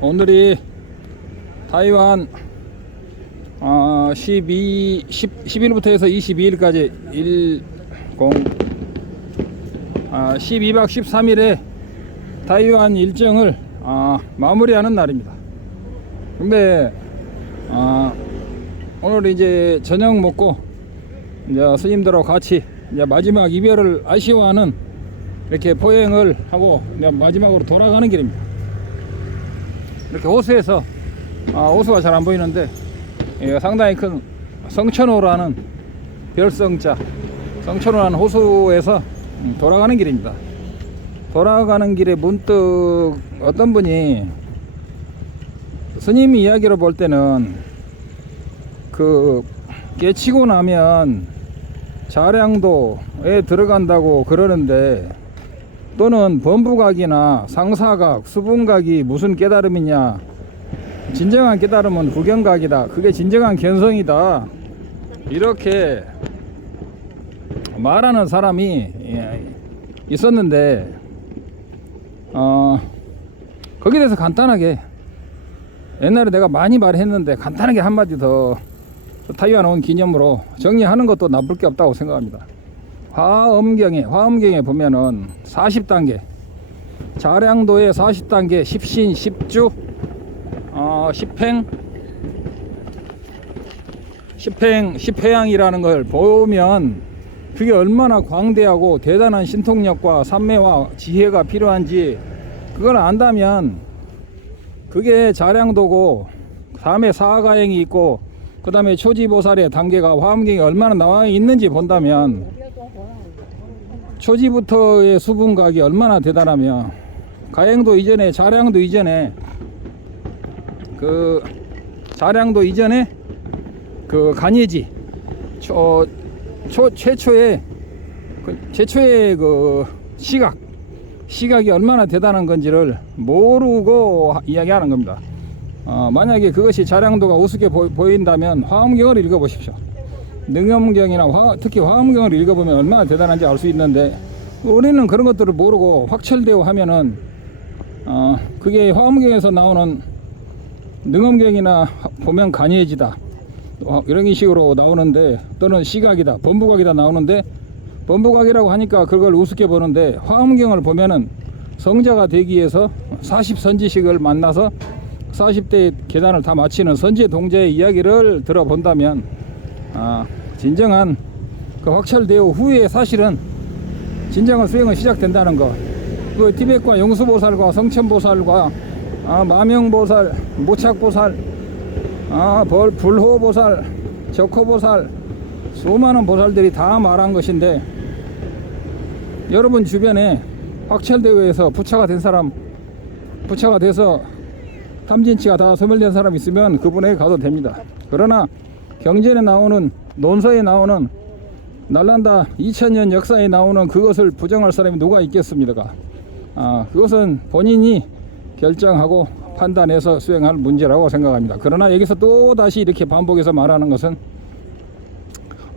오늘이 타이완 10일부터 해서 22일까지 12박 13일에 타이완 일정을 마무리하는 날입니다. 근데 오늘 이제 저녁 먹고 이제 스님들하고 같이 이제 마지막 이별을 아쉬워하는 이렇게 포행을 하고 이제 마지막으로 돌아가는 길입니다. 이렇게 호수에서 호수가 잘 안 보이는데 상당히 큰 성천호라는 별성자 성천호라는 호수에서 돌아가는 길입니다. 돌아가는 길에 문득 어떤 분이 스님 이야기로 볼 때는 깨치고 나면 자량도에 들어간다고 그러는데, 또는 범부각이나 상사각, 수분각이 무슨 깨달음이냐, 진정한 깨달음은 구경각이다, 그게 진정한 견성이다, 이렇게 말하는 사람이 있었는데, 거기에 대해서 간단하게 옛날에 내가 많이 말했는데 간단하게 한마디 더 타이완 온 기념으로 정리하는 것도 나쁠 게 없다고 생각합니다. 화엄경에 보면은 40단계, 자량도의 40단계, 십신, 십주, 십회양이라는 걸 보면 그게 얼마나 광대하고 대단한 신통력과 삼매와 지혜가 필요한지 그걸 안다면, 그게 자량도고 다음에 사가행이 있고 그 다음에 초지보살의 단계가 화엄경에 얼마나 나와 있는지 본다면, 초지부터의 수분각이 얼마나 대단하며, 가행도 이전에, 자량도 이전에, 자량도 이전에 간예지 최초의 시각이 얼마나 대단한 건지를 모르고 이야기하는 겁니다. 만약에 그것이 자량도가 우습게 보인다면 화엄경을 읽어보십시오. 능엄경이나 특히 화엄경을 읽어보면 얼마나 대단한지 알 수 있는데, 우리는 그런 것들을 모르고 확철되어 하면은 그게 화엄경에서 나오는 능엄경이나 보면 간예지다 이런 식으로 나오는데, 또는 시각이다, 범부각이다 나오는데, 범부각이라고 하니까 그걸 우습게 보는데, 화엄경을 보면은 성자가 되기 위해서 40선지식을 만나서 40대의 계단을 다 마치는 선지 동자의 이야기를 들어본다면, 진정한 확철되어 후에 사실은 진정한 수행은 시작된다는 것. 티벳과 용수보살과 성천보살과 마명보살, 모착보살, 불호보살, 적호보살, 수많은 보살들이 다 말한 것인데, 여러분 주변에 확철대회에서 부처가 돼서 탐진치가 다 소멸된 사람 있으면 그분에게 가도 됩니다. 그러나 경전에 나오는, 논서에 나오는, 날란다 2000년 역사에 나오는 그것을 부정할 사람이 누가 있겠습니까? 그것은 본인이 결정하고 판단해서 수행할 문제라고 생각합니다. 그러나 여기서 또 다시 이렇게 반복해서 말하는 것은,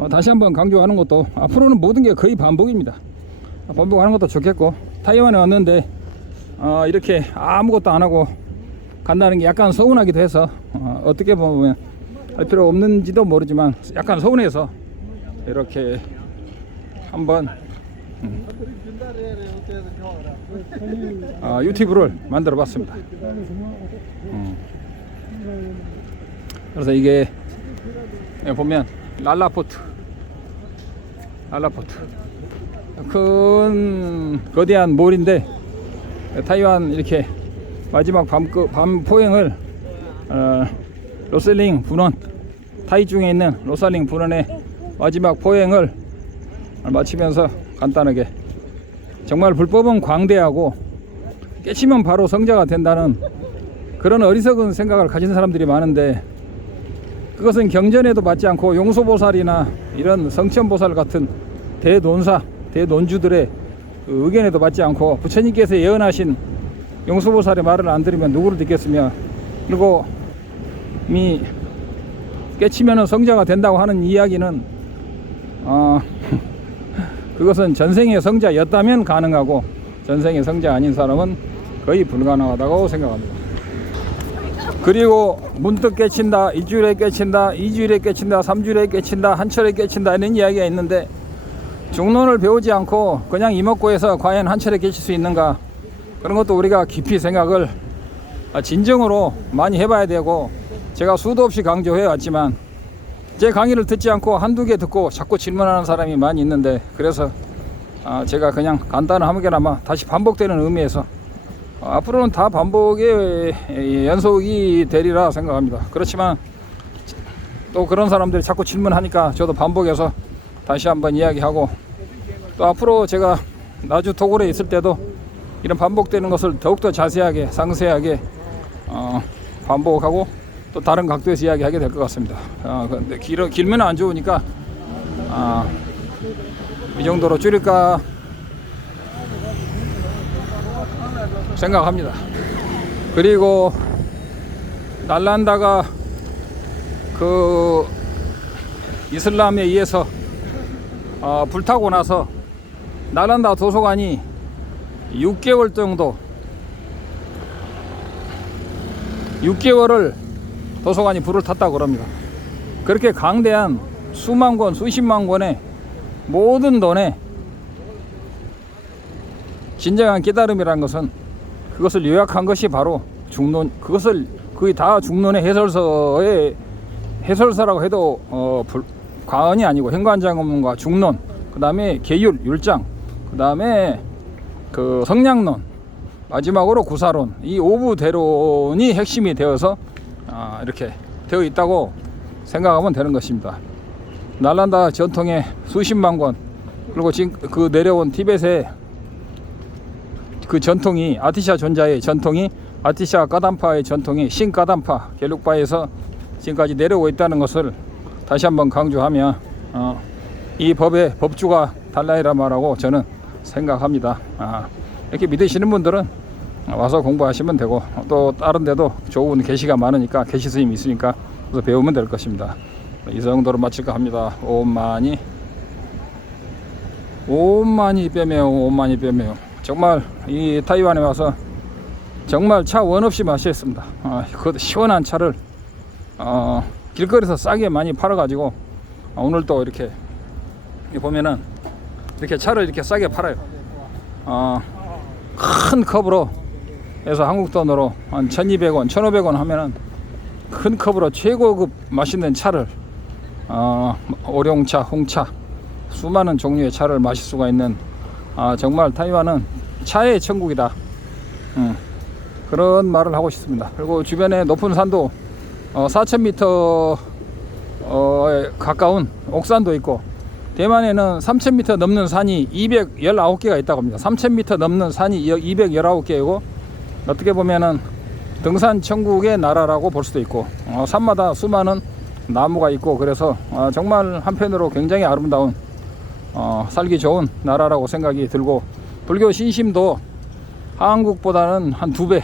다시 한번 강조하는 것도, 앞으로는 모든 게 거의 반복입니다. 반복하는 것도 좋겠고, 타이완에 왔는데 이렇게 아무것도 안 하고 간다는 게 약간 서운하기도 해서, 어떻게 보면 할 필요 없는지도 모르지만 약간 서운해서 이렇게 한번 유튜브를 만들어 봤습니다. 그래서 이게 보면 랄라포트 큰 거대한 몰인데, 타이완 이렇게 마지막 밤 포행을 로셀링 분원, 타이중에 있는 로셀링 분원의 마지막 포행을 마치면서 간단하게, 정말 불법은 광대하고 깨치면 바로 성자가 된다는 그런 어리석은 생각을 가진 사람들이 많은데, 그것은 경전에도 맞지 않고 용소보살이나 이런 성천보살 같은 대논주들의 의견에도 맞지 않고, 부처님께서 예언하신 용수보살의 말을 안 들으면 누구를 듣겠으며, 그리고 깨치면은 성자가 된다고 하는 이야기는 그것은 전생의 성자였다면 가능하고, 전생의 성자 아닌 사람은 거의 불가능하다고 생각합니다. 그리고 문득 깨친다, 일주일에 깨친다, 2주일에 깨친다, 3주일에 깨친다, 한철에 깨친다 이런 이야기가 있는데, 중론을 배우지 않고 그냥 이목구에서 과연 한철에 깨칠 수 있는가, 그런 것도 우리가 깊이 생각을 진정으로 많이 해봐야 되고, 제가 수도 없이 강조해 왔지만 제 강의를 듣지 않고 한두 개 듣고 자꾸 질문하는 사람이 많이 있는데, 그래서 제가 그냥 간단하게나마 다시 반복되는 의미에서 앞으로는 다 반복의 연속이 되리라 생각합니다. 그렇지만 또 그런 사람들이 자꾸 질문하니까 저도 반복해서 다시 한번 이야기하고, 또 앞으로 제가 나주 토굴에 있을 때도 이런 반복되는 것을 더욱더 자세하게 상세하게 반복하고 또 다른 각도에서 이야기하게 될 것 같습니다. 근데 길면 안 좋으니까 이 정도로 줄일까 생각합니다. 그리고 날란다가 그 이슬람에 의해서 불타고 나서 날란다 도서관이 6개월 정도, 6개월을 도서관이 불을 탔다고 그럽니다. 그렇게 강대한 수만 권, 수십만 권의 모든 돈에 진정한 깨달음이라는 것은, 그것을 요약한 것이 바로 중론, 그것을 거의 다 중론의 해설서라고 해도 과언이 아니고, 현관장엄론과 중론, 그 다음에 계율, 율장, 그 다음에 그 성량론, 마지막으로 구사론, 이 오부대론이 핵심이 되어서 이렇게 되어 있다고 생각하면 되는 것입니다. 날란다 전통의 수십만 권, 그리고 지금 그 내려온 티벳의 그 전통이, 아티샤 존자의 전통이, 아티샤 까담파의 전통이 신까담파 겔룩바에서 지금까지 내려오고 있다는 것을 다시 한번 강조하며 이 법의 법주가 달라이라 말하고 저는 생각합니다. 이렇게 믿으시는 분들은 와서 공부하시면 되고, 또 다른 데도 좋은 계시가 많으니까, 계시 스님이 있으니까 그래서 배우면 될 것입니다. 이 정도로 마칠까 합니다. 오만이 빼매요. 정말 이 타이완에 와서 정말 차 원 없이 마셨습니다. 그것도 시원한 차를 길거리에서 싸게 많이 팔아가지고, 오늘 또 이렇게 보면은 이렇게 차를 이렇게 싸게 팔아요. 큰 컵으로 해서 한국 돈으로 한 1,200원, 1,500원 하면은 큰 컵으로 최고급 맛있는 차를, 오룡차, 홍차, 수많은 종류의 차를 마실 수가 있는, 정말 타이완은 차의 천국이다, 그런 말을 하고 싶습니다. 그리고 주변에 높은 산도 4,000m 가까운 옥산도 있고, 대만에는 3,000m 넘는 산이 219개가 있다고 합니다. 3,000m 넘는 산이 219개이고, 어떻게 보면은 등산 천국의 나라라고 볼 수도 있고, 산마다 수많은 나무가 있고, 그래서 정말 한편으로 굉장히 아름다운, 살기 좋은 나라라고 생각이 들고, 불교 신심도 한국보다는 한 2배,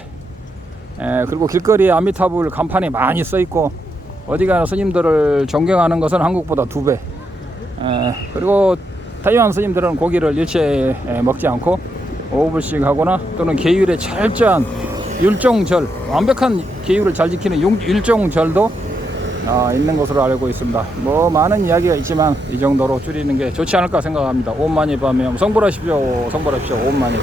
그리고 길거리에 아미타불 간판이 많이 써 있고, 어디 가나 스님들을 존경하는 것은 한국보다 2배. 그리고 타이완 스님들은 고기를 일체 먹지 않고 오불씩 하거나, 또는 계율에 철저한 율종절, 완벽한 계율을 잘 지키는 율종절도 있는 것으로 알고 있습니다. 뭐 많은 이야기가 있지만 이 정도로 줄이는 게 좋지 않을까 생각합니다. 옴마니 밤에 성불하십시오. 옴마니.